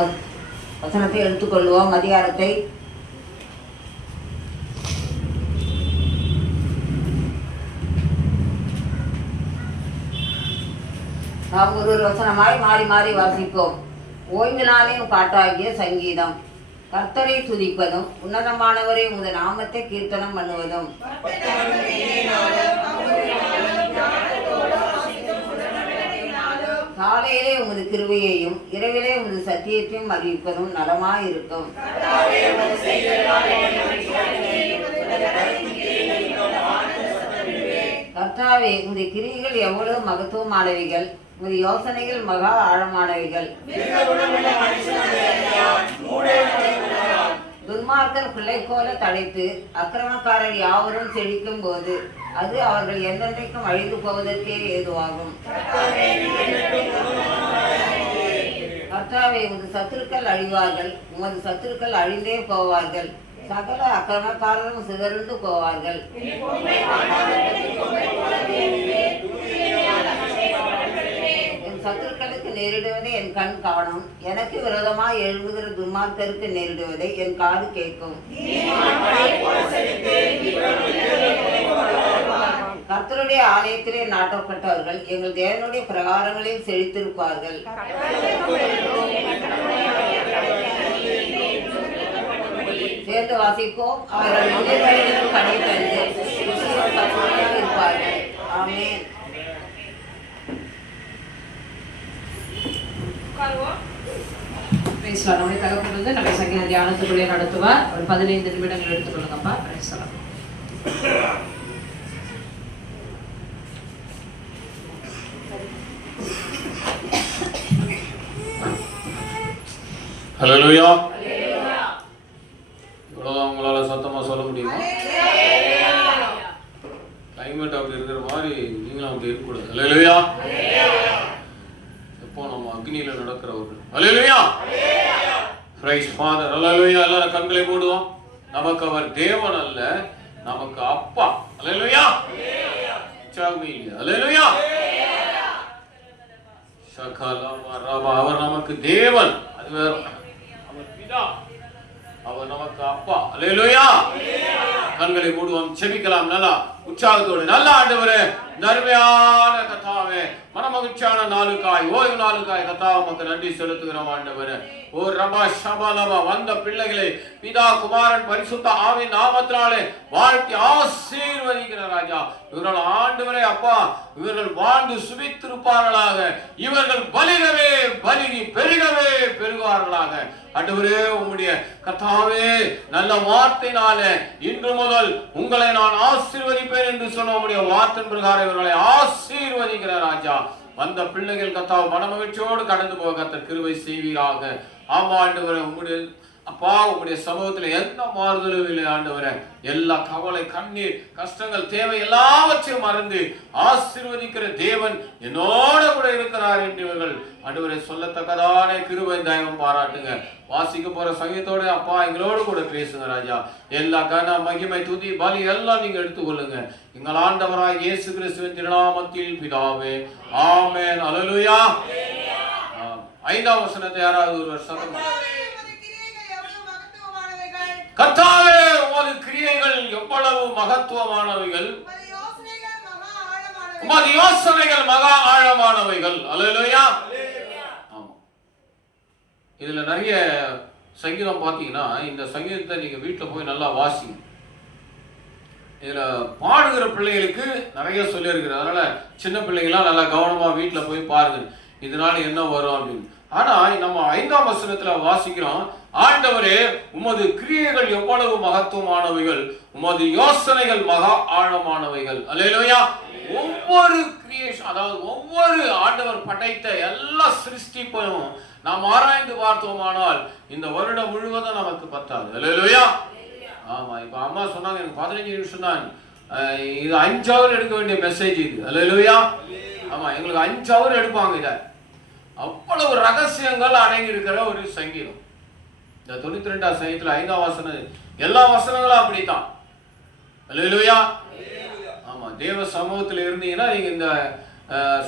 வாசிக்கும் வசனத்தை எடுத்துக்கொள்வோம். அதிகாரத்தை நாம் ஒரு வசனமாய் மாறி மாறி வாசிப்போம். ஓய்வு நாளின் பாட்டாகிய சங்கீதம். கர்த்தரை துதிப்பதும் உன்னதமானவரே உமது நாமத்தை கீர்த்தனம் பண்ணுவதும். காலையிலே உமது கிருபையையும் இரவிலே உமது சத்தியத்தையும் அறிவிப்பதும் நலமாயிருக்கும். கர்த்தாவே, உமது கிரியைகள் எவ்வளவு மகத்துவமானவைகள், உமது யோசனைகள் மகா ஆழமானவைகள். துன்மார்க்கர் பிள்ளை போல தடைத்து அக்கிரமக்காரர் யாவரும் செழிக்கும் போது அது அவர்கள் என்றென்றைக்கும் அழிந்து போவதற்கே ஏதுவாகும். கர்த்தாவே, உமது சத்துருக்கள் அழிவார்கள், உமது சத்துருக்கள் அழிந்தே போவார்கள். சகல அக்கிரமக்காரரும் சிதறந்து போவார்கள். என் சத்துருக்களுக்கு நேரிடுவதை என் கண் காணும், எனக்கு விரோதமாய் எழும்புகிற துன்மார்க்கருக்கு நேரிடுவதை என் காது கேட்கும். கர்த்தருடைய ஆலயத்திலே நாட்டப்பட்டவர்கள் எங்கள் தேவனுடைய பிரகாரங்களில் செழித்திருப்பார்கள். சேர்ந்து வாசிப்போம். அவர்கள் மனிதர்களிடம் கடை தந்து இருப்பார்கள். ஆமென். நம்முடைய தகப்பன் நம்மை சங்கீத தியானத்துக்குள்ளே நடத்துவார். ஒரு 15 நிமிடங்கள் எடுத்துக்கொள்ளுங்கப்பா. பேசலாம். ஹல்லேலூயா. இவ்வளோதான் உங்களால் சத்தமாக சொல்ல முடியுமா? கிளைமேட் அப்படி இருக்கிற மாதிரி நீங்களும் அப்படி இருக்கக்கூடாது. ஹல்லேலூயா. எப்போ நம்ம அக்னியில் நடக்கிறவர்கள். ஹல்லேலூயா. Price father. ஹல்லேலூயா. எல்லாரும் கண்களை மூடுவோம். நமக்கு அவர் தேவன் அல்ல, நமக்கு அப்பா. ஹல்லேலூயா. ஹல்லேலூயா. அவர் நமக்கு தேவன், அது வேற. அவர் பிதா, அவர் நமக்கு அப்பா. அல்லேலூயா. கண்களை மூடுவோம், செபிக்கலாம். நல்லா உற்சாகத்தோடு. நல்ல ஆண்டவரே, நன்மையான கர்த்தாவே, மனமகிழ்ச்சியான நாளுக்காய், ஓய்வு நாளுக்காய் கர்த்தாவே உமக்கு நன்றி செலுத்துகிறோம் ஆண்டவரே. ஓ ரபா ஷபலபா, வந்த பிள்ளைகளை பிதா குமாரன் பரிசுத்த ஆவியின் நாமத்தினாலே வாழ்த்தி ஆசீர்வதிக்கிற ராஜா. இவர்கள் ஆண்டவரே அப்பா, இவர்கள் வாழ்ந்து சுபித்திருப்பார்களாக, இவர்கள் பலிகவே பலிகி பெருகவே பெருகுவார்களாக. ஆண்டவரே, உம்முடைய கர்த்தாவே நல்ல வார்த்தையினாலே இன்று முதல் உங்களை நான் ஆசீர்வதிப்பேன் என்று சொன்ன உம்முடைய வார்த்தையின் பிரகாரம் இவர்களை ஆசீர்வதிக்கிற ராஜா. வந்த பிள்ளைகள் கர்த்தாவே மனமகிழ்ச்சியோடு கடந்து போக கர்த்தர் கிருபை செய்வீராக. ஆமா ஆண்டவரே, உம்முடைய அப்பா உம்முடைய சமூகத்துல எந்த மாறுதலும் இல்லை ஆண்டவரே. எல்லா கவலை, கண்ணீர், கஷ்டங்கள், தேவை எல்லாவற்றையும் மறந்து ஆசீர்வதிக்கிற தேவன் என்னோட கூட இருக்கிறார் என்று இவர்கள் ஆண்டவரே சொல்லத்தக்கதான கிருபை தயவும் பாராட்டுங்க. வாசிக்க போற சங்கீதத்தோட அப்பா எங்களோடு கூட பேசுங்க ராஜா. எல்லா கன மகிமை துதி பலி எல்லாம் நீங்க எடுத்துக்கொள்ளுங்க. எங்கள் ஆண்டவராய் இயேசு கிறிஸ்துவின் திருநாமத்தில் பிதாவே, ஆமென். அல்லேலூயா. 5ஆம் வசனத்தை யாராவது ஒருவர் சத்தமா கர்த்தாவே உமது கிரியைகள் எவ்வளவு மகத்துவமானவைகள், உமது யோசனைகள் மகா ஆழமானவைகள். அல்லேலூயா. ஆமா, இதுல நிறைய சங்கீதம் பாத்தீங்கன்னா இந்த சங்கீதத்தை நீங்க வீட்டுல போய் நல்லா வாசிங்க. இதுல பாடுகிற பிள்ளைகளுக்கு நிறைய சொல்லி இருக்குது. அதனால சின்ன பிள்ளைங்களாம் நல்லா கவனமா வீட்டுல போய் பாருங்க, இதனால என்ன வரும் அப்படின்னு. ஆனா நம்ம 5ஆம் வசனத்துல வாசிக்கிறோம், ஆண்டவரே உமது கிரியைகள் எவ்வளவு மகத்துவமானவைகள், உமது யோசனைகள் மகா ஆழமானவைகள். அல்லேலூயா. ஒவ்வொரு கிரியேஷன், அதாவது ஒவ்வொரு ஆண்டவர் படைத்த எல்லா சிருஷ்டிப்பையும் நாம் ஆராய்ந்து பார்த்தோமானால் இந்த வருடம் முழுவதும் நமக்கு பத்தாது. அல்லேலூயா. ஆமா, இப்ப அம்மா சொன்னாங்க எனக்கு 15 நிமிஷம் தான், இது 5 ஹவர் எடுக்க வேண்டிய மெசேஜ் இது. அல்லேலூயா. ஆமா, எங்களுக்கு 5 ஹவர் எடுப்பாங்க. இத அவ்வளவு ரகசியங்கள் அடங்கி இருக்கிற ஒரு சங்கீதம். இந்த 92ஆம் சங்கீதத்துல 5ஆம் வசனம், எல்லா வசனங்களும் அப்படித்தான். அல்லேலூயா. ஆமா, தேவ சமூகத்துல இருந்தீங்கன்னா நீங்க இந்த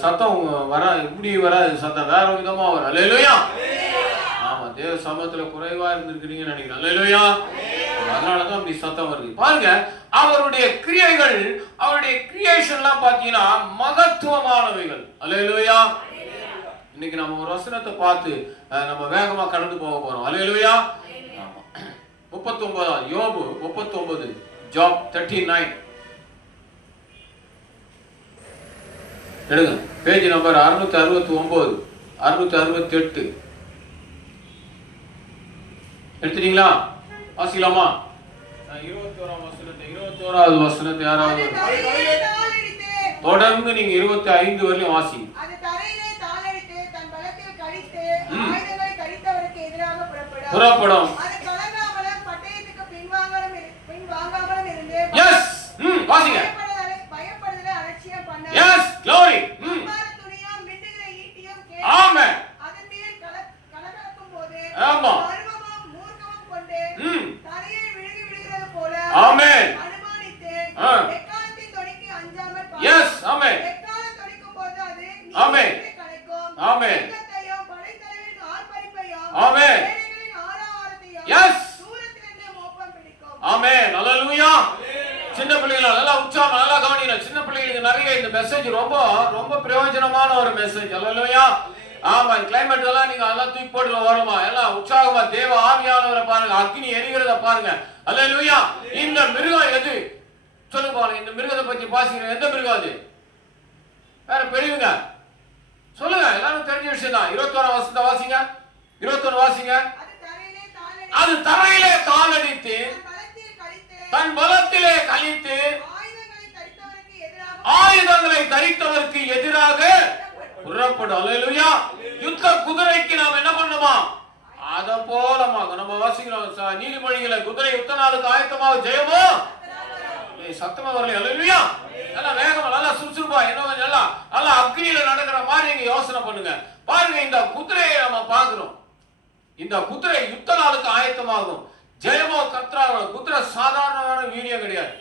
சத்தம் வர இப்படி வராது, சத்தம் வேற விதமா வரும். அல்லேலூயா. ஆமா, தேவ சமூகத்துல குறைவா இருந்திருக்கிறீங்கன்னு நினைக்கிறேன். அல்லேலூயா. அதனாலதான் அப்படி சத்தம் வருது. பாருங்க, அவருடைய கிரியைகள், அவருடைய கிரியேஷன்லாம் பாத்தீங்கன்னா மகத்துவமானவைகள். அல்லேலூயா. இன்னைக்கு நம்ம ஒரு வசனத்தை பார்த்து நம்ம வேகமா கடந்து போக போறோம். அல்லேலூயா. 39 யோபு 39 ஜாப் 39 எடுங்க. பேஜ் நம்பர் 669 668 எடுத்துட்டீங்களா? வாசிக்கலாமா? 21வது வசனத்தை யாராவது தொடர்ந்து நீங்க 25 வரையும் வாசிங்க. புறப்படும். எஸ், வாசிங்க. Yes, glory. ஆமென். ஆமா. Amen. Yes, amen. Amen. Amen. Amen. Yes, amen. Hallelujah. சின்ன பிள்ளைகளா நல்லா உற்சாகம், நல்லா கவனிங்க. சின்ன பிள்ளைகளுக்கு நிறைய இந்த மெசேஜ் ரொம்ப ரொம்ப பிரயோஜனமான ஒரு மெசேஜ். ஹல்லேலூயா. ஆமா, கிளைமேட் எல்லாம் நீங்க அதெல்லாம் தூக்கி போட்டு வருமா, எல்லாம் உற்சாகமா தேவ ஆவியானவரை பாருங்க, அக்னி எரிகிறத பாருங்க. ஹல்லேலூயா. இந்த மிருகம் எது சொல்லுங்க பாருங்க. இந்த மிருகத்தை பத்தி பாசிக்கிறேன். எந்த மிருகம் அது? வேற பெரியவங்க சொல்லுங்க, எல்லாரும் தெரிஞ்ச விஷயம் தான். 21 வசனத்தை வாசிங்க. 21 வாசிங்க. அது தரையிலே காலடித்து தன் பலத்திலே கழித்து ஆயுதங்களை தரித்தவருக்கு எதிராக புறப்படும். அல்லேலூயா. யுத்த குதிரைக்கு நாம் என்ன பண்ணுமா? அத போலமாக நம்ம வாசிக்கிறோம் நீதிமொழிகளை, குதிரை யுத்த நாளுக்கு ஆயத்தமாக ஜெயமோ சத்தமா வரல. அல்லேலூயா. நல்லா வேகமா, நல்லா சுறுசுறுப்பா, என்ன நல்லா நல்லா அக்னியில நடக்கிற மாதிரி நீங்க யோசனை பண்ணுங்க. பாருங்க, இந்த குதிரையை நம்ம பாக்குறோம். இந்த குதிரை யுத்த நாளுக்கு ஆயத்தமாகும். ஜெயமோ கர்த்தராக. குதிரை சாதாரணமான வீரியம் கிடையாது.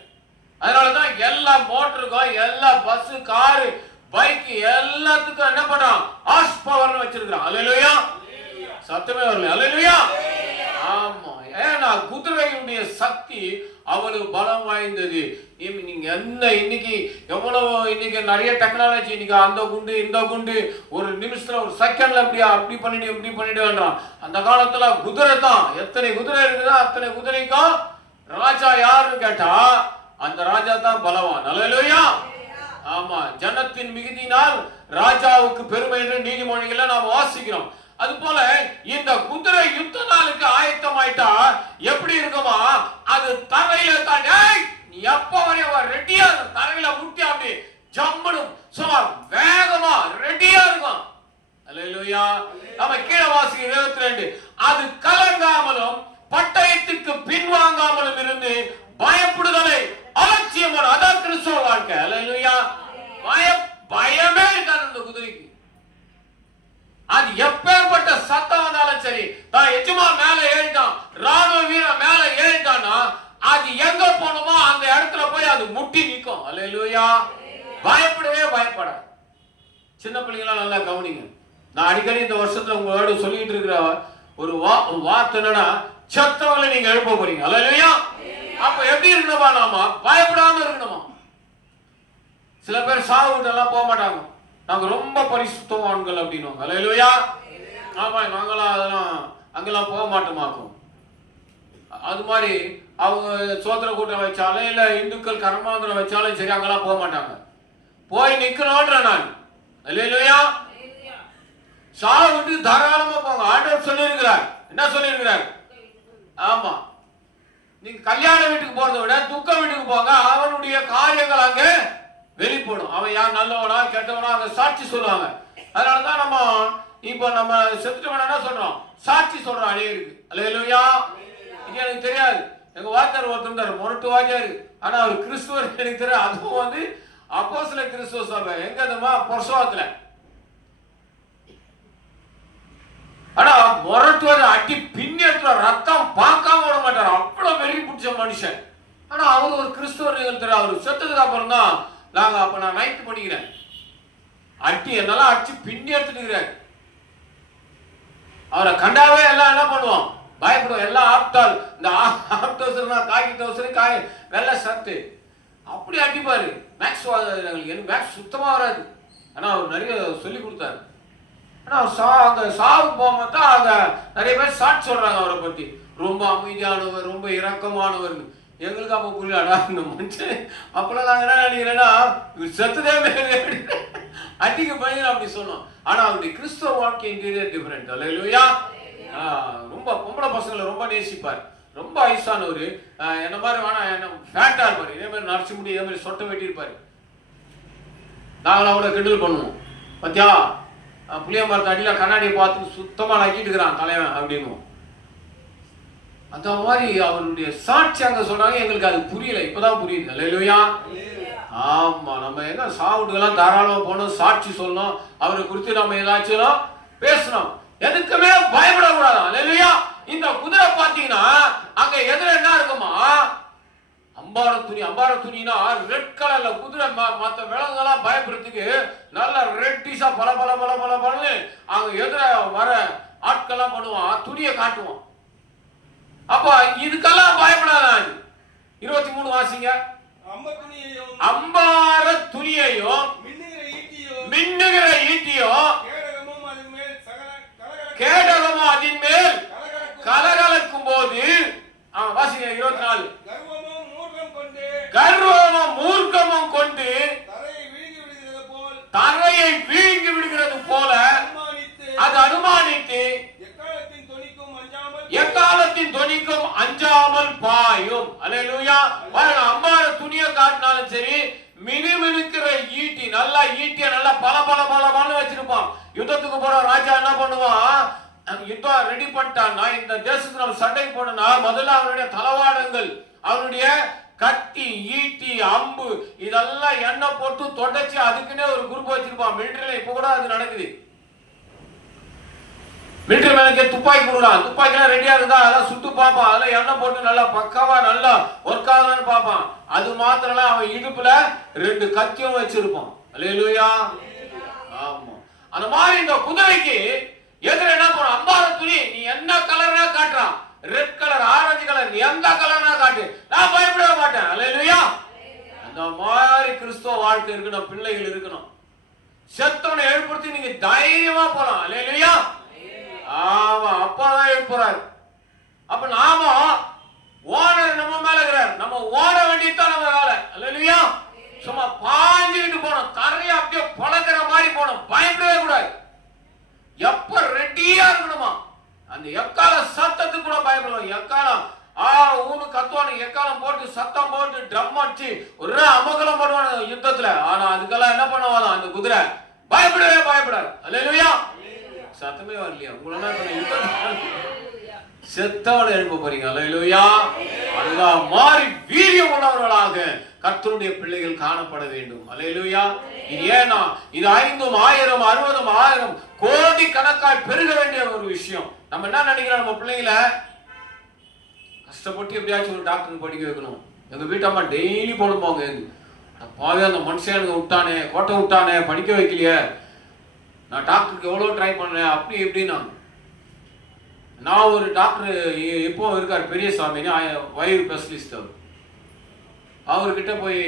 அதனாலதான் எல்லா மோட்டருக்கும், எல்லா பஸ், காரு, பைக் எல்லாத்துக்கும் என்ன பண்றான்? ஹார்ஸ் பவர் வச்சிருக்கான். அல்லேலூயா. சத்தமே வரல. அல்லேலூயா. ஆமா, ஏன்னா குதிரையுடைய சக்தி அவ்வளவு பலம் வாய்ந்தது. நீங்க என்ன இன்னைக்கு எவ்வளவு இன்னைக்கு நிறைய டெக்னாலஜி, இன்னைக்கு அந்த குண்டு இந்த குண்டு ஒரு நிமிஷத்துல ஒரு செகண்ட்ல அப்படியா அப்படி பண்ணிடு இப்படி பண்ணிடுன்றான். அந்த காலத்துல குதிரை தான். எத்தனை குதிரை இருக்குதோ அத்தனை குதிரைக்கும் ராஜா யாருன்னு கேட்டா அந்த ராஜா தான் பலவான். அல்லேலூயா. ஆமா, ஜனத்தின் மிகுதியினால் ராஜாவுக்கு பெருமை என்று நீதிமொழிகளை நாம் வாசிக்கிறோம். அது போல இந்த குதிரை யுத்த நாளுக்கு ஆயத்தமாயிட்டா எப்படி இருக்குமா? அது தரையில தான் எப்ப வரையும் ரெடியா தரையில முட்டி அப்படி ஜம்பனும் வேகமா ரெடியா இருக்கும். அல்லேலூயா. நம்ம கீழே வாசிக்க 22 அது கலங்காமலும் பட்டயத்துக்கு பின்வாங்காமலும் இருந்து பயப்படுதலை அலட்சியம். அதான் கிறிஸ்தவ வாழ்க்கை. அல்லேலூயா. பயமே இருக்காது அந்த குதிரைக்கு. அது எப்பேற்பட்ட சத்தம் வந்தாலும் சரி, தான் எஜமா மேல ஏறிட்டான், ராணுவ வீரன் மேல ஏறிட்டான்னா அது எங்க போனோமோ அந்த இடத்துல போய் அது முட்டி நிற்கும். அல்லேலூயா. பயப்படவே பயப்படாது. சின்ன பிள்ளைங்களா நல்லா கவனிங்க. நான் அடிக்கடி இந்த வருஷத்துல உங்களோட சொல்லிட்டு இருக்கிற ஒரு வார்த்தை என்னன்னா, சத்தவங்களை நீங்க எழுப்ப போறீங்க. அல்லேலூயா. அப்ப எப்படி இருக்கணுமா? நாம பயப்படாம இருக்கணுமா? சில பேர் சாவுட்டெல்லாம் போக மாட்டாங்க. நாங்க ரொம்ப பரிசுத்தவான்கள் அப்படின்னுவாங்க. அல்லேலூயா. ஆமா, நாங்களாம் அதெல்லாம் அங்கெல்லாம் போக மாட்டோமாக்கும். அது மாதிரி அவங்க சோதர கூட்டம் வச்சாலும் இல்ல இந்துக்கள் கர்மாந்திரம் வச்சாலும் சரி, அங்கெல்லாம் போக மாட்டாங்க. போய் நிக்கணும்ன்ற நான். அல்லேலூயா. சாவுட்டு தாராளமா போங்க. ஆண்டவர் சொல்லியிருக்கிறார். என்ன சொல்லியிருக்கிறார்? ஆமா, நீங்க கல்யாண வீட்டுக்கு போறதை விட துக்க வீட்டுக்கு போங்க. அவனுடைய காரியங்கள் அங்க வெளிப்படும். அவன் யார் நல்லவனா கெட்டவனா அங்க சாட்சி சொல்லுவாங்க. அதனாலதான் நம்ம இப்ப நம்ம செத்துட்டவன என்ன சொல்றோம்? சாட்சி சொல்றோம் அநேகருக்கு. அல்லேலூயா. இது எனக்கு தெரியாது. எங்க வாத்தியார் ஒருத்தர் மொரட்டு வாத்தியாரு, ஆனா அவர் கிறிஸ்துவர் எனக்கு தெரியாது. அதுவும் வந்து அப்போஸ்தலர் கிறிஸ்துவ சபை எங்கதுமா பொர்சோவத்துல. ஆனா மொரட்டுவது அடி பின்னேற்ற ரத்தம் பார்க்காம விட மாட்டார். அவ்வளவு வெளி பிடிச்ச மனுஷன். ஆனா அவர் ஒரு கிறிஸ்துவர் தெரியும். அவர் செத்ததுக்கு அப்புறம் தான் நாங்க அப்ப நான் 9th படிக்கிறேன். அட்டி என்னெல்லாம் அடிச்சு பின்னி எடுத்துட்டு. அவரை கண்டாவே எல்லாம் என்ன பண்ணுவோம், பயப்படுவோம். எல்லாம் ஆப்டால், இந்த ஆப்டோசர்னா காக்கி டவுசர், வெள்ளை ஷர்ட்டு அப்படி அடிப்பாரு. மேக்ஸ் எனக்கு மேக்ஸ் சுத்தமா வராது. ஆனா அவர் நிறைய சொல்லி கொடுத்தாரு. ஆனா அங்க சாவுக்கு போகும்போது தான் அங்க நிறைய பேர் சாட் சொல்றாங்க அவரை பத்தி, ரொம்ப அமைதியானவர், ரொம்ப இரக்கமானவர். எங்களுக்கு அப்ப புரியலடா இந்த மனுஷன். அப்பெல்லாம் நாங்க என்ன நினைக்கிறேன்னா செத்துதே அடிக்க பையன் அப்படி சொன்னோம். ஆனா அவருடைய கிறிஸ்தவ வாழ்க்கை இன்டீரியர் டிஃபரெண்ட். அல்லேலூயா. ரொம்ப பொம்பளை பசங்களை ரொம்ப நேசிப்பார். ரொம்ப வயசானவர், என்ன மாதிரி வேணா, என்ன ஃபேட்டா இருப்பாரு. இதே மாதிரி நரைச்சி முடி, இதே மாதிரி சொட்டை வெட்டியிருப்பாரு. நாங்களும் அவங்கள கிண்டல் பண்ணுவோம், பத்தியா புளிய மரத்த அடியில கண்ணாடியை பார்த்து சுத்தமா நக்கிட்டு இருக்கிறான் தலைவன் அப்படின்னு. அந்த மாதிரி அவருடைய சாட்சி அங்க சொன்னாங்க. எங்களுக்கு அது புரியல, இப்பதான் புரியுது. அல்லேலூயா. ஆமா, நம்ம என்ன சாவுட்டுக்கெல்லாம் தாராளமா போனோம், சாட்சி சொல்லணும், அவரை குறித்து நம்ம ஏதாச்சும் பேசணும், எதுக்குமே பயப்படக்கூடாது. அல்லேலூயா. இந்த குதிரை பாத்தீங்கன்னா அங்க எதிர என்ன இருக்குமா, அம்பார துணி. அம்பார துணினா ரெட் கலர்ல குதிரை. மற்ற விலங்குகள்லாம் பயப்படுறதுக்கு நல்ல ரெட்டிஷா பல பல பல பல பலன்னு அங்க எதிர வர ஆட்கள்லாம் பண்ணுவான், துணியை காட்டுவான். அப்ப இதுக்கெல்லாம் பயப்படாத. 23 வாசிங்க. அம்பார துணியையும் மின்னுகிற ஈட்டியும் கேடகமும் அதன் மேல் கலகலக்கும் போது, வாசிங்க 24. கர்வமும் மூர்க்கமும் கொண்டு தரையை விழுங்கி விடுகிறது போல அது அனுமானித்து எக்காலத்தின் தொனிக்கும் அஞ்சாமல் பாயும். அல்லேலூயா. அம்பார துணியை காட்டினாலும் சரி, மினுமினுக்கிற ஈட்டி, நல்லா ஈட்டிய நல்லா பல பல பல பல வச்சிருப்பான். யுத்தத்துக்கு போற ராஜா என்ன பண்ணுவான், யுத்தம் ரெடி பண்ணிட்டான்னா, இந்த தேசத்துக்கு நம்ம சண்டைக்கு போனோம்னா முதல்ல அவனுடைய தளவாடங்கள், அவனுடைய கத்தி, ஈட்டி, அம்பு இதெல்லாம் எண்ணெய் போட்டு தொடச்சி அதுக்குன்னே ஒரு குரூப் வச்சிருப்பான். மிலிட்டரியில இப்ப கூட அது நடக்குது. மிலிட்டரி மேலே துப்பாக்கி கொடுக்கலாம், துப்பாக்கிலாம் ரெடியா இருந்தா அதெல்லாம் சுட்டு பார்ப்பான், அதெல்லாம் எண்ணெய் போட்டு நல்லா பக்காவா நல்லா ஒர்க் ஆகுதான்னு பார்ப்பான். அது மாத்திரம் அவன் இடுப்புல 2 கத்தியும் வச்சிருப்பான். அல்லேலூயா. ஆமா, அந்த மாதிரி இந்த குதிரைக்கு எதிர என்ன பண்ண, அம்பார துணி நீ என்ன கலர்னா காட்டுறான், ரெட் கலர், ஆரஞ்சு கலர், நீ எந்த கலர்னா காட்டு, நான் பயப்படவே மாட்டேன். அல்லேலூயா. அந்த மாதிரி கிறிஸ்தவ வாழ்க்கை இருக்கணும், பிள்ளைகள் இருக்கணும். செத்தவனை எழுப்புறதுக்கு நீங்க தைரியமா போலாம். அல்லேலூயா. ஆமா, அப்பாதான் எழுப்புறாரு. அப்ப நாம ஓனர் நம்ம மேல இருக்கிறார், நம்ம ஓட வேண்டியதுதான் நம்ம வேலை. அல்லேலூயா. சும்மா பாஞ்சுக்கிட்டு போனோம், தரைய அப்படியே பழக்கிற மாதிரி போனோம், பயப்படவே கூடாது. எப்ப ரெடியா இருக்கணுமா, அந்த எக்கால சத்தத்துக்கு கூட பயப்படுவோம். எக்காலம் ஊனு கத்துவானு, எக்காலம் போட்டு சத்தம் போட்டு ட்ரம் அடிச்சு ஒரு அமகலம் போடுவானு யுத்தத்துல. ஆனா அதுக்கெல்லாம் என்ன பண்ணுவாங்க, அந்த குதிரை பயப்படவே பயப்படாது. அல்லேலூயா. சத்தமே வரலையா உங்களெல்லாம், செத்தவனை எழுப்ப போறீங்க. அல்லேலூயா. அதுதான் மாறி வீரியம் உள்ளவர்களாக கர்த்தருடைய பிள்ளைகள் காணப்பட வேண்டும். அல்லேலூயா. இது ஏன்னா இது 5,000, 1000, 60, 1000 கோடி கணக்காய் பெருக வேண்டிய ஒரு விஷயம். நம்ம என்ன நினைக்கிறோம், நம்ம பிள்ளைங்களை கஷ்டப்பட்டு எப்படியாச்சும் ஒரு டாக்டருக்கு படிக்க வைக்கணும். எங்க வீட்டம்மா டெய்லி போடும்போங்க, பாவே அந்த மனுஷன் எனக்கு விட்டானே, கோட்டை விட்டானே, படிக்க வைக்கலையே, நான் டாக்டருக்கு எவ்வளோ ட்ரை பண்ணேன், அப்படி எப்படின்னா. நான் ஒரு டாக்டர் இப்போ இருக்கார், பெரியசாமி, வயிறு ஸ்பெஷலிஸ்ட். அவர்கிட்ட போய்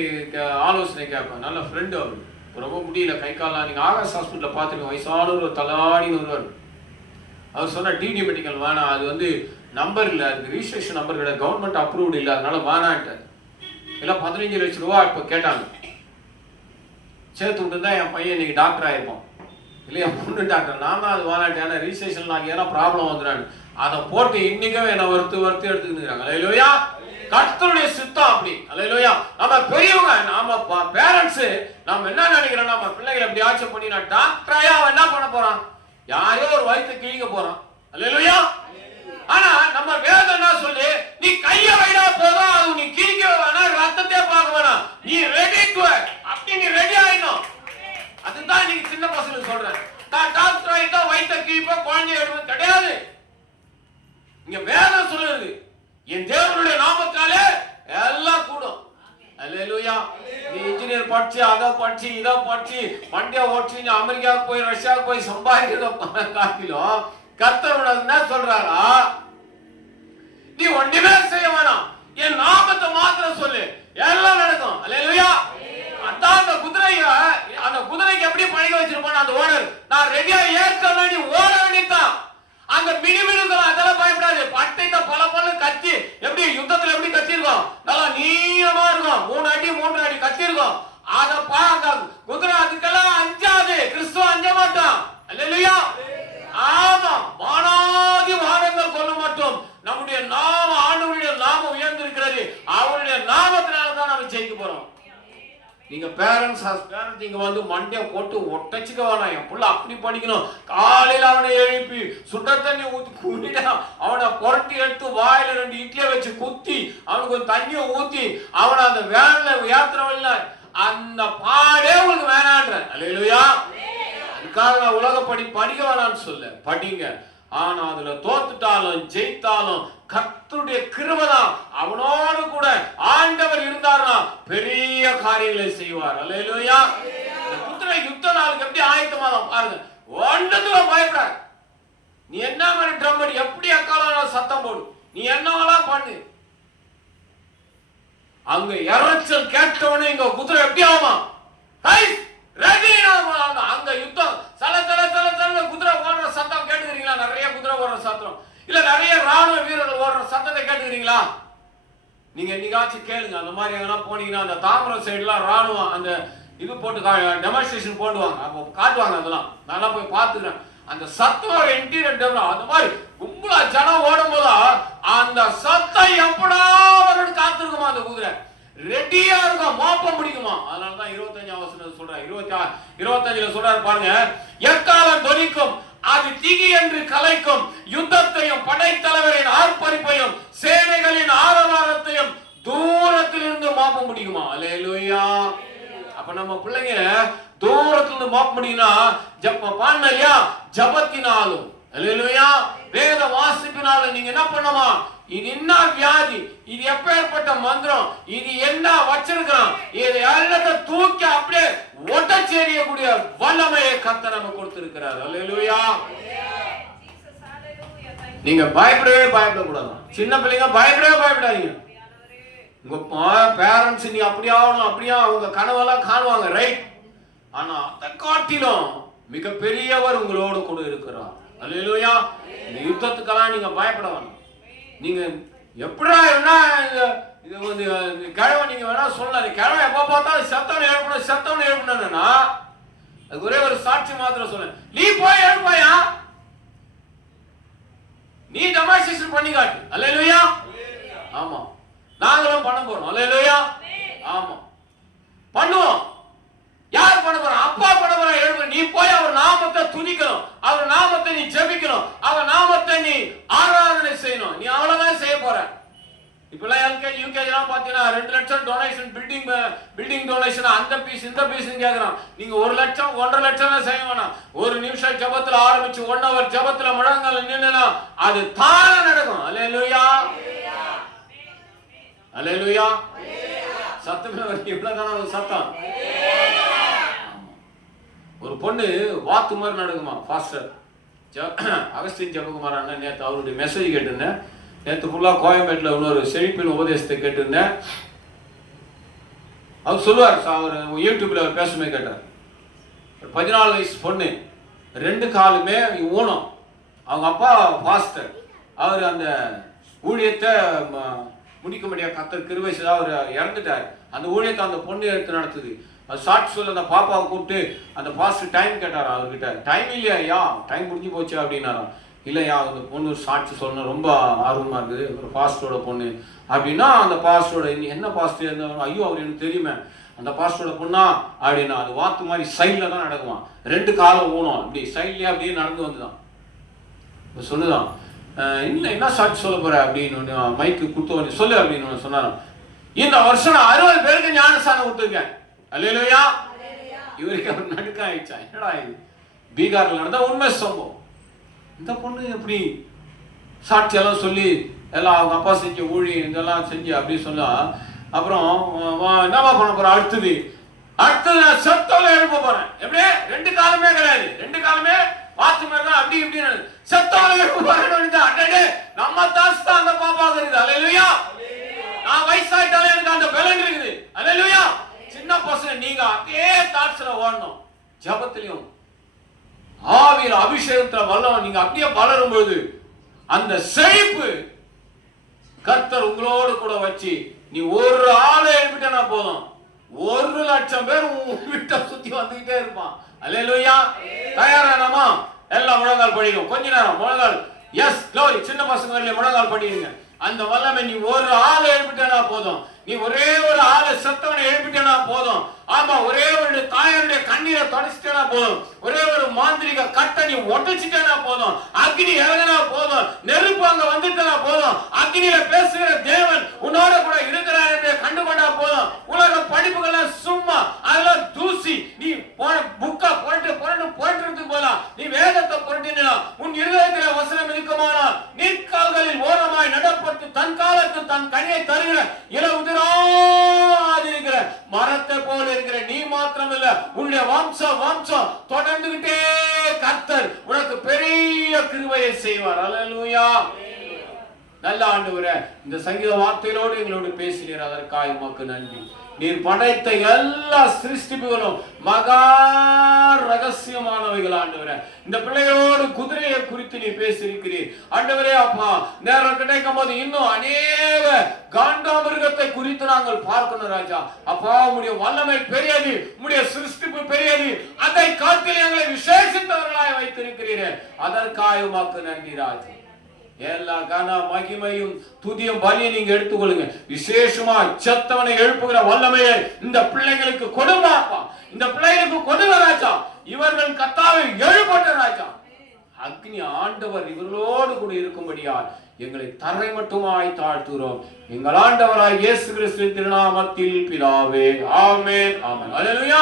ஆலோசனை கேட்பேன். நல்ல ஃப்ரெண்டு அவர், ரொம்ப முடியல கை காலாம். நீங்கள் ஆகாஷ் ஹாஸ்பிட்டலில் பார்த்துருங்க, வயசானவர் தலாடின்னு வருவார். அவர் சொன்ன டிடி மெடிக்கல் வேணாம், அது வந்து நம்பர் இல்லை, அதுக்கு ரிஜிஸ்ட்ரேஷன் நம்பர் கிடையாது, கவர்மெண்ட் அப்ரூவ்டு இல்லை, அதனால வேணான்ட்டார். இல்லை 15 லட்சம் ரூபா இப்போ கேட்டாங்க. சேர்த்து விட்டு தான் என் பையன் இன்னைக்கு டாக்டர் ஆயிருப்பான். இல்லையா, பொண்ணு டாக்டர். நான் தான் அது வேணாட்டேன், ஏன்னா ரிஜிஸ்ட்ரேஷன் நாங்கள் ஏன்னா ப்ராப்ளம் வந்துடான்னு அதை போட்டு இன்னைக்கவே என்ன வறுத்து எடுத்துக்கிறாங்க. அல்லேலூயா. கர்த்தருடைய சித்தம் அப்படி. அல்லேலூயா. நம்ம பெரியவங்க, நாம பேரண்ட்ஸ், நம்ம என்ன நினைக்கிறோம், நம்ம பிள்ளைகளை எப்படி ஆட்சி பண்ணி நான் டாக்டராயா அவன் என்ன பண்ண போறான், யாரையோ ஒரு வயிற்று கிழிக்க போறான். அல்லேலூயா. ஆனா நம்ம வேதம் என்ன சொல்லி, நீ கைய வைடா போதும், அது நீ கிழிக்க வேணாம், ரத்தத்தையே பார்க்க வேணாம், நீ ரெடி டு அப்படி நீ ரெடி ஆயிடும். அதுதான் நீங்க சின்ன பசங்களுக்கு சொல்றேன். நான் டாக்டர் ஆயிட்டா வயிற்ற கிழிப்ப குழந்தைய எடுப்பது கிடையாது. இங்க வேதம் சொல்லுது, என் தேவனுடைய நாமத்தாலே எல்லாம் கூடும். அல்லேலூயா. நீ இன்ஜினியர் படிச்சு, அதை படிச்சு, இதை படிச்சு, வண்டியா ஓட்டி, நீ அமெரிக்காவுக்கு போய் ரஷ்யாவுக்கு போய் சம்பாதிக்கிறத காட்டிலும் கர்த்தர் என்ன சொல்றாரா, நீ ஒண்ணுமே செய்ய வேணாம், என் நாமத்தை மாத்திரம் சொல்லு, எல்லாம் நடக்கும். அல்லேலூயா. அதான் அந்த குதிரைக்கு எப்படி பழகி வச்சிருப்பான் அந்த ஓனர், நான் ரெடியா ஏற்கனவே நீ ஓட வேண்டியதான். அங்க மினிமினுக்கும் அதெல்லாம் பயப்படாது. பட்டைத்த பல பல கத்தி எப்படி யுத்தத்துல எப்படி கத்தி இருக்கும், நல்லா நீளமா இருக்கும், 3 அடி 3 அடி கத்தி இருக்கும். அத பாருங்க, குதிரை அதுக்கெல்லாம் அஞ்சாது. கிறிஸ்துவ அஞ்ச மாட்டான். அல்லேலூயா. ஆமா, வானாதி வானங்கள் கொள்ள மாட்டோம். நம்முடைய நாம, ஆண்டவருடைய நாமம் உயர்ந்திருக்கிறது. அவருடைய நாமத்தினால தான் நம்ம ஜெயிக்க போறோம். நீங்க பேரண்ட்ஸ் இங்க வந்து மண்டைய போட்டு ஒட்டச்சுக்க வேணாம். என் புள்ள அப்படி படிக்கணும், காலையில அவனை எழுப்பி சுட தண்ணி ஊத்தி குடிடா, அவனை புரட்டி எடுத்து வாயில 2 இட்லியை வச்சு குத்தி அவனுக்கு ஒரு தண்ணியை ஊத்தி அவனை அந்த வேன்ல ஏத்துறவல்ல, அந்த பாடே உங்களுக்கு வேணான்ற. அல்லேலூயா. அதுக்காக நான் உலக படிக்க வேணான்னு சொல்ல, படிங்க. ஆனா அதுல தோத்துட்டாலும் ஜெயித்தாலும் கர்த்தருடைய கிருபைதான். அவனோடு கூட ஆண்டவர் இருந்தார்னா பெரிய காரியங்களை செய்வார். அல்லேலூயா. குதிரை யுத்த நாளுக்கு எப்படி ஆயத்தமாதான் பாருங்க. ஒன்றதுல பயப்பட, நீ என்ன மாதிரி ட்ரம் அடி, எப்படி அக்காலம் சத்தம் போடு, நீ என்னவெல்லாம் பண்ணு. அங்க இறைச்சல் கேட்டவனே இங்க குதிரை எப்படி ஆமா அங்க யுத்தம் சல சல சல சல குதிரை ஓடுற சத்தம் கேட்டுக்கிறீங்களா? நிறைய குதிரை ஓடுற சத்தம் இல்ல, நிறைய ராணுவ வீரர்கள் ஓடுற சத்தத்தை கேட்டுக்கிறீங்களா? நீங்க என்னைக்காச்சும் கேளுங்க. அந்த மாதிரி எல்லாம் போனீங்கன்னா அந்த தாம்பரம் சைடுலாம் ராணுவம் அந்த இது போட்டு டெமான்ஸ்ட்ரேஷன் போடுவாங்க, அப்போ காட்டுவாங்க. அதெல்லாம் நல்லா போய் பார்த்துக்கிறேன். அந்த சத்தம் இன்டீரியர் டெவலப் அந்த மாதிரி கும்பலா ஜனம் ஓடும் போது அந்த சத்தம் எப்படா அவர்கள் காத்திருக்குமா, அந்த குதிரை ரெடியா இருக்கும், மோப்பம் பிடிக்குமா. அதனாலதான் 25ஆம் வசனம் சொல்றாரு, 25ல சொல்றாரு பாருங்க, எக்காலம் தொனிக்கும், அது திகி என்று கலைக்கும், யுத்தத்தையும் படைத்தலைவரின் ஆர்ப்பரிப்பையும் சேனைகளின் ஆரவாரத்தையும் தூரத்திலிருந்து மோப்பம் பிடிக்குமா. அல்லேலூயா. அப்ப நம்ம பிள்ளைங்க தூரத்திலிருந்து மோப்பம் பிடிக்கும்னா பாடலையா, ஜபத்தினாலும் அல்லேலூயா வேத வாசிப்பினாலும் நீங்க என்ன பண்ணமா, இது என்ன வியாதி, இது எப்பேற்பட்ட மந்திரம், இது என்ன வச்சிருக்கான், இது எல்லாத்தையும் தூக்கி அப்படியே ஒட்டச்சேரியக்கூடிய வல்லமையை கர்த்தர் நமக்கு கொடுத்திருக்கிறார். அல்லேலூயா. நீங்க பயப்படக்கூடாது. சின்ன பிள்ளைங்க பயப்படாதீங்க. உங்க பேரண்ட்ஸ் நீ அப்படியா அவங்க கனவெல்லாம் காணுவாங்க, ரைட். ஆனா அதை காட்டிலும் மிக பெரியவர் உங்களோடு கூட இருக்கிறார். அல்லேலூயா. இந்த யுத்தத்துக்கெல்லாம் நீங்க பயப்பட வேண்டாம். நீங்க எப்படா என்ன இது வந்து கிழவன் நீங்க வேணா சொல்லலாம், கிழவன் எப்ப பார்த்தாலும் செத்தவனை எழுப்பணும்னா அது ஒரே ஒரு சாட்சி மாத்திரம் சொல்ல, நீ போய் எழுப்பாயா, நீ டெமான்ஸ்ட்ரேஷன் பண்ணி காட்டு. அல்லேலூயா. ஆமா, நாங்களும் பண்ண போறோம். அல்லேலூயா. ஆமா, பண்ணுவோம். யார் பண்ண போறோம்? அப்பா பண்ண போற. எழுப்பு, நீ போய் அவர் நாமத்தை துதிக்கணும், அவர் நாமத்தை நீ ஜெபிக்கணும், அவர் நாமத்தை நீ ஆராதனை செய்யணும். நீ அவ்வளவுதான் செய்ய போற. இப்பெல்லாம் எல்கேஜி யூகேஜி எல்லாம் பாத்தீங்கன்னா 2 லட்சம் டொனேஷன், பில்டிங் டொனேஷன், அந்த பீஸ் இந்த பீஸ் கேக்குறான். நீங்க 1 லட்சம் 1.5 லட்சம் செய்ய வேணாம். 1 நிமிஷம் ஜபத்துல ஆரம்பிச்சு 1 hour ஜபத்துல முழங்கால நின்னா அது தானா நடக்கும். அல்லேலூயா. அல்லேலூயா. சத்தமே இவ்வளவுதான சத்தம். ஒரு பொண்ணு வாத்து மாதிரி நடக்குமா. பாஸ்டர் அகஸ்டின் ஜெபகுமார் அண்ணன் நேற்று அவருடைய மெசேஜ் கேட்டிருந்தேன். நேற்று ஃபுல்லாக கோயம்பேட்டில் இன்னொரு செழிப்பின் உபதேசத்தை கேட்டிருந்தேன். அவர் சொல்லுவார், அவர் யூடியூப்ல அவர் பேசுமே கேட்டார். 14 வயசு பொண்ணு, 2 காலுமே ஊனம். அவங்க அப்பா பாஸ்டர், அவர் அந்த ஊழியத்தை முடிக்க முடியாது, கர்த்தர் கிருபை செய்து அவர் இறந்துட்டார். அந்த ஊழியத்தை அந்த பொண்ணு எடுத்து நடத்துது. சாட்சி சொல்ல அந்த பாப்பாவை கூப்பிட்டு அந்த பாஸ்டர் டைம் கேட்டாரா அவர்கிட்ட. டைம் இல்லையா ஐயா, டைம் முடிஞ்சு போச்சு அப்படின்னாராம். இல்லையா, அந்த பொண்ணு சாட்சி சொல்லணும் ரொம்ப ஆர்வமா இருக்குது, ஒரு பாஸ்டரோட பொண்ணு அப்படின்னா. அந்த பாஸ்டரோட என்ன பாஸ்டர் இருந்தாலும், ஐயோ அவர் எனக்கு தெரியுமே, அந்த பாஸ்டரோட பொண்ணா அப்படின்னா. அது வாத்து மாதிரி சைட்ல தான் நடக்குமா, 2 காலம் ஊனம், இப்படி சைட்லயே அப்படியே நடந்து வந்துதான். இப்போ சொல்லுதான், இல்லை என்ன சாட்சி சொல்ல போற அப்படின்னு மைக்கு குத்து சொல்லு அப்படின்னு சொன்னாராம். இந்த வருஷம் 60 பேருக்கு ஞானஸ்தானம் கொடுத்துருக்கேன். அல்லேலூயா. இவருக்கு அவர் நடுக்க ஆயிடுச்சா, என்னடா இது பீகார்ல நடந்த உண்மை சம்பவம். இந்த பொண்ணு எப்படி சாட்சியெல்லாம் சொல்லி எல்லாம் அவங்க அப்பா செஞ்ச ஊழி இதெல்லாம் செஞ்சு அப்படி சொன்னா, அப்புறம் என்னவா பண்ண போறேன், அடுத்தது நான் செத்தவளை எழுப்ப போறேன். எப்படி 2 காலமே கிடையாது, 2 காலமே வாட்ச்மேன் அப்படி இப்படி செத்தவனை எழுப்புவாங்க. அடடே நம்ம தாஸ் தான் அந்த பாப்பாக இருக்குது. அல்லேலூயா. நான் வயசாயிட்டாலே எனக்கு அந்த பலன் இருக்குது. அல்லேலூயா. சின்ன பசங்க நீங்க அதே தாட்ஸ்ல ஓடணும். ஜெபத்திலையும் ஆவியில அபிஷேகத்துல வல்லவன் நீங்க அப்படியே வளரும்போது அந்த செழிப்பு கர்த்தர் உங்களோடு கூட வச்சு நீ ஒரு ஆளை எழுப்பிட்டா போதும் 1,00,000 பேர் உன் வீட்டை சுத்தி வந்துகிட்டே இருப்பான். அல்லேலூயா. தயாரானமா? எல்லாம் முழங்கால் படிக்கும். கொஞ்ச நேரம் முழங்கால். Yes glory. சின்ன பசங்க முழங்கால் பண்ணிடுங்க. அந்த வல்லமை நீ ஒரு ஆளை எழுப்பிட்டா போதும். நீ ஒரே ஒரு ஆளை செத்தவனை எழுப்பிட்டா போதும். ஆமா, ஒரே ஒரு தாயருடைய கண்ணீரை தொடச்சிட்டா போதும். ஒரே ஒரு மாந்திரிக கட்டை நீ ஒட்டச்சிட்டா போதும். அக்னி இறங்கினா போதும். நெருப்பு அங்க வந்துட்டா போதும். அக்னியில பேசுகிற தேவன் உன்னோட கூட இருக்கிறார் என்று கண்டுகொண்டா போதும். உலக படிப்புகள் சும்மா, அதெல்லாம் தூசி. நீ புக்கா போட்டு போலாம். நீ வேதத்தை புரட்டினா உன் இருதயத்தில் வசனம் இருக்குமானா நீர்க்கால்களில் ஓரமாய் நடப்பட்டு தன் காலத்து தன் கனியை தருகிற இல உதிராதிருக்கிற மரத்தை போல இருக்கிற நீ மாத்திரம் இல்ல, உன்னுடைய வம்சம் தொடர்ந்துகிட்டே கர்த்தர் உனக்கு பெரிய கிருபையை செய்வார். அல்லேலூயா. நல்ல ஆண்டவரே, இந்த சங்கீத வார்த்தைகளோடு எங்களோடு பேசினீர், அதற்காக உமக்கு நன்றி. நீர் படைத்த எல்லா சிருஷ்டிப்புகளும் மகா ரகசியமானவைகள் ஆண்டவரே. இந்த பிள்ளைகளோடு குதிரையை குறித்து நீ பேசியிருக்கிறீர் ஆண்டவரே. அப்பா, நேரம் கிடைக்கும் போது இன்னும் அநேக காண்டாமிருகத்தை குறித்து நாங்கள் பார்க்கணும் ராஜா. அப்பா, உம்முடைய வல்லமை பெரியது, உம்முடைய சிருஷ்டிப்பு பெரியது. அதை காட்டில் எங்களை விசேஷித்தவர்களாய் வைத்திருக்கிறீரே, அதற்காக உமக்கு நன்றி ராஜா. எல்லா கன மகிமையும் துதியும் பலியை நீங்க எடுத்துக்கொள்ளுங்க. விசேஷமா செத்தவனை எழுப்புகிற வல்லமையை இந்த பிள்ளைகளுக்கு கொடுமாப்பா. இந்த பிள்ளைகளுக்கு கொடுங்க ராஜா. இவர்கள் கர்த்தாவை எழுப்பட்ட ராஜா. அக்னி ஆண்டவர் இவர்களோடு கூட இருக்கும்படியால் எங்களை தரை மட்டுமாய் தாழ்த்துகிறோம். எங்கள் ஆண்டவராய் இயேசு கிறிஸ்துவின் திருநாமத்தில் பிதாவே. ஆமென். ஆமென். அல்லேலூயா.